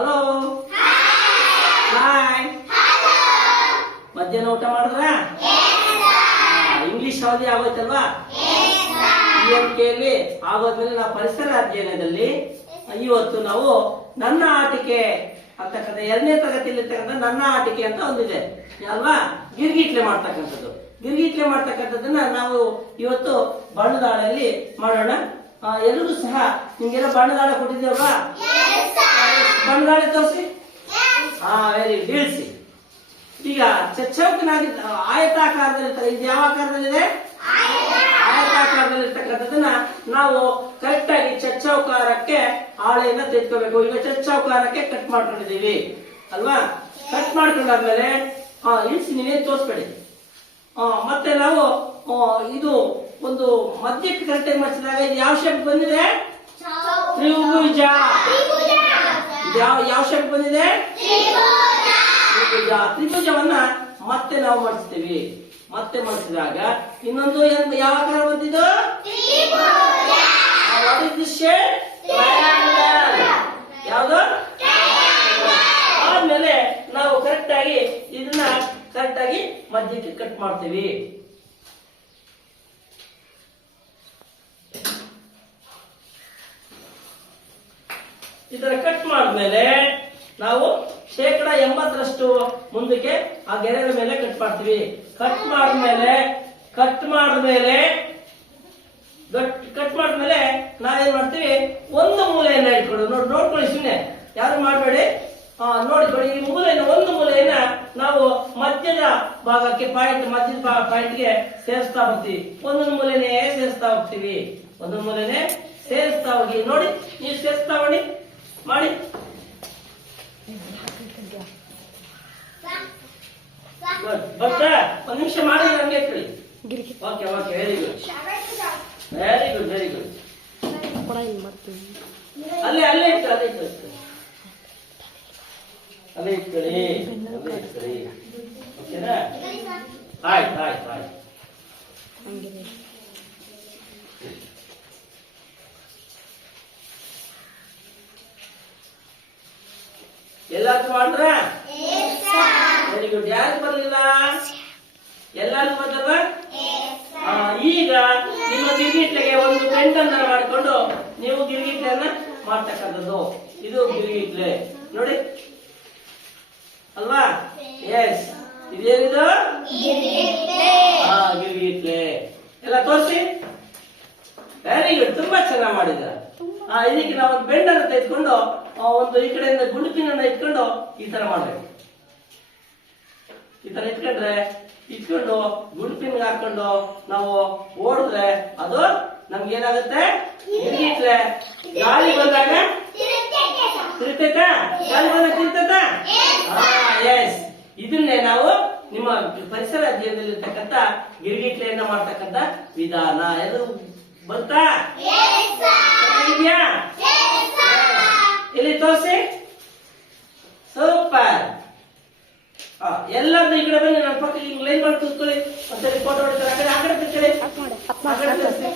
Hello hi ಮಧ್ಯಾಹ್ನ ಊಟ ಮಾಡಿದ್ರ? ಇಂಗ್ಲಿಷ್ ಅವಧಿ ಆಗೋಯ್ತಲ್ವಾ? ಯಲ್ಲಿ ಆಗೋದ್ಮೇಲೆ ನಾವು ಪರಿಸರ ಅಧ್ಯಯನದಲ್ಲಿ, ಇವತ್ತು ನಾವು ನನ್ನ ಆಟಿಕೆ ಅಂತಕ್ಕಂಥ ಎರಡನೇ ತರಗತಿಯಲ್ಲಿ ನನ್ನ ಆಟಿಕೆ ಅಂತ ಒಂದಿದೆ. ಅಲ್ವಾ? ಗಿರ್ಗಿಟ್ಲೆ ಮಾಡ್ತಕ್ಕಂಥದ್ದು. ಗಿರ್ಗಿಟ್ಲೆ ಮಾಡ್ತಕ್ಕಂಥದ್ದನ್ನ ನಾವು ಇವತ್ತು ಬಣ್ಣದಾಳಲ್ಲಿ ಮಾಡೋಣ. ಎಲ್ಲರೂ ಸಹ ನಿಮ್ಗೆಲ್ಲ ಬಣ್ಣದಾಳ ಕೊಟ್ಟಿದ್ದೇವಲ್ವಾ? ಬಣ್ಣದಾಳ ತೋರಿಸಿ? ಹಾ ವೆರಿ ಬೀಳ್ಸಿ. ಈಗ ಚಚ್ಚೌಕನಾಗಿ ಆಯತಾಕಾರದಲ್ಲಿ ಇದು ಯಾವ ಆಕಾರದಲ್ಲಿದೆ? ಆಯತಾಕಾರದಲ್ಲಿರ್ತಕ್ಕಂಥದ್ದನ್ನ ನಾವು ಕರೆಕ್ಟ್ ಆಗಿ ಚಚ್ಚೌಕಾರಕ್ಕೆ ಹಾಳೆಯನ್ನ ತೆಗೆದುಕೋಬೇಕು. ಈಗ ಚಚ್ಚೌಕಾರಕ್ಕೆ ಕಟ್ ಮಾಡ್ಕೊಂಡಿದ್ದೀವಿ. ಅಲ್ವಾ? ಕಟ್ ಮಾಡ್ಕೊಂಡಾದ್ಮೇಲೆ ಹಾ ಇಳಿಸಿ ನೀನೇ ತೋರಿಸ್ಬೇಡಿ. ಆ, ಮತ್ತೆ ನಾವು ಇದು ಒಂದು ಮಧ್ಯಕ್ಕೆ ಕರೆಕ್ಟಾಗಿ ಮಾಡಿಸಿದಾಗ ಇದು ಯಾವ ಶೇಪ್ ಬಂದಿದೆ? ತ್ರಿಭುಜ. ಯಾವ ಯಾವ ಶೇಪ್ ಬಂದಿದೆ? ತ್ರಿಭುಜ. ತ್ರಿಭುಜವನ್ನ ಮತ್ತೆ ನಾವು ಮಾಡಿಸ್ತೀವಿ. ಮತ್ತೆ ಮಾಡಿಸಿದಾಗ ಇನ್ನೊಂದು ಯಾವ ಆಕಾರ ಬಂದಿದ್ದು. ಯಾವುದು? ಆದ್ಮೇಲೆ ನಾವು ಕರೆಕ್ಟ್ ಆಗಿ ಇದನ್ನ ಕರೆಕ್ಟ್ ಆಗಿ ಮಧ್ಯಕ್ಕೆ ಕಟ್ ಮಾಡ್ತೀವಿ. ಇದನ್ನ ಕಟ್ ಮಾಡಿದ್ಮೇಲೆ ನಾವು ಶೇಕಡ ಎಂಬತ್ತರಷ್ಟು ಮುಂದಕ್ಕೆ ಆ ಗೆರೆಗಳ ಮೇಲೆ ಕಟ್ ಮಾಡ್ತೀವಿ. ಕಟ್ ಮಾಡಿದ್ಮೇಲೆ ಕಟ್ ಮಾಡಿದ್ಮೇಲೆ ಕಟ್ ಮಾಡಿದ್ಮೇಲೆ ನಾವೇನ್ ಮಾಡ್ತೀವಿ? ಒಂದು ಮೂಲೆಯನ್ನ ಇಟ್ಕೊಂಡು ನೋಡಿ, ನೋಡ್ಕೊಳ್ಳಿ ಸುಮ್ಮನೆ ಯಾರು ಮಾಡಬೇಡಿ? ನೋಡಿಕೊಳ್ಳಿ. ಈ ಮೂಲೆಯನ್ನು, ಒಂದು ಮೂಲೆಯನ್ನ ನಾವು ಮಧ್ಯದ ಭಾಗಕ್ಕೆ ಪಾಯಿಂಟ್ ಮಧ್ಯದ ಪಾಯಿಂಟ್ಗೆ ಸೇರಿಸ್ತಾ ಹೋಗ್ತೀವಿ. ಒಂದೊಂದು ಮೂಲೆನೇ ಸೇರಿಸ್ತಾ ಹೋಗ್ತೀವಿ. ಒಂದೊಂದು ಮೂಲೆನೇ ಸೇರಿಸ್ತಾ ಹೋಗಿ. ನೋಡಿ, ನೀವು ಸೇರಿಸ್ತಾ ಮಾಡಿ ಮಾಡಿ Good. ಬರ್ತಾ ಒಂದ್ ನಿಮಿಷ ಮಾಡಿ ನಮ್ಗೆ ಇಟ್ಕೊಳ್ಳಿ okay okay very good very good very good ಕೂಡ ಇಲ್ಲಿ ಮಾಡ್ತೀನಿ. ಅಲ್ಲೇ ಅಲ್ಲೇ ಇಟ್ಟು ಅಲ್ಲೇ ಇಟ್ಟು ಇಟ್ಟು. ಅಲ್ಲೇ ಇಟ್ಕೊಳ್ಳಿ ಅಲ್ಲೇ ಇಟ್ಕೊಳ್ಳಿ. ಓಕೆನಾ ಆಯ್ತು ಆಯ್ತು ಆಯ್ತು. ಎಲ್ಲಾರ್ಗೂ ಮಾಡ್ರ ವೆರಿ ಗುಡ್ ಯಾರು ಬರಲಿಲ್ಲ? ಎಲ್ಲಾದ್ರೂ ಬಂದಲ್ವಾ? ಆ, ಈಗ ನಿಮ್ಮ ಗಿರ್ಗಿಟ್ಲೆಗೆ ಒಂದು ಪೆಂಟನ್ನ ಮಾಡಿಕೊಂಡು ನೀವು ಗಿರ್ಗಿಟ್ಲೆಯನ್ನ ಮಾಡ್ತಕ್ಕಂಥದ್ದು. ಇದು ಗಿರ್ಗಿಟ್ಲೆ ನೋಡಿ. ಅಲ್ವಾ? ಎಸ್ ಇದೇನಿದು? ಹಾ ಗಿರ್ಗಿಟ್ಲೆ ಎಲ್ಲ ತೋರಿಸಿ. ವೆರಿ ಗುಡ್ ತುಂಬಾ ಚೆನ್ನಾಗಿ ಮಾಡಿದ ಆ ಇದಕ್ಕೆ ನಾವು ಒಂದು ಬೆಂಡನ್ನು ತೆಗೆದುಕೊಂಡು ಆ, ಒಂದು ಈ ಕಡೆಯಿಂದ ಗುಂಡುಪಿನನ್ನು ಇಟ್ಕೊಂಡು ಈ ತರ ಮಾಡ್ಬೇಕು. ಈ ತರ ಇಟ್ಕೊಂಡ್ರೆ ಇಟ್ಕೊಂಡು ಗುಂಡುಪಿನ ಹಾಕೊಂಡು ನಾವು ಓಡಿದ್ರೆ ಅದು ನಮ್ಗೆ ಏನಾಗುತ್ತೆ ಇಟ್ರೆ ಗಾಳಿ ಬಂದಾಗ? ತಿರುಗ್ತೈತಾ? ಗಾಳಿ ಬಂದಾಗ ತಿರುಗ್ತೈತಾ? ಎಸ್ ಇದನ್ನೇ ನಾವು ನಿಮ್ಮ ಪರಿಸರ ಅಧ್ಯಯನದಲ್ಲಿರ್ತಕ್ಕಂಥ ಗಿರಿಗಿಟ್ಲೆಯನ್ನ ಮಾಡ್ತಕ್ಕಂಥ ವಿಧಾನ. ಎದು ಬಂತಾ? ಎಲ್ಲರದ್ದು ಈ ಕಡೆ ಬನ್ನಿ ನನ್ನ ಪಕ್ಕ ಹಿಂಗ್ ಲೈನ್ ಮಾಡಿ ಕೂತ್ಕೊಳ್ಳಿ. ಮತ್ತೆ ಫೋಟೋ ಹೊಡಿತಾರೆ. ಆ ಕಡೆ ಆ ಕಡೆ ತಿರ್ಕೊಳ್ಳಿ.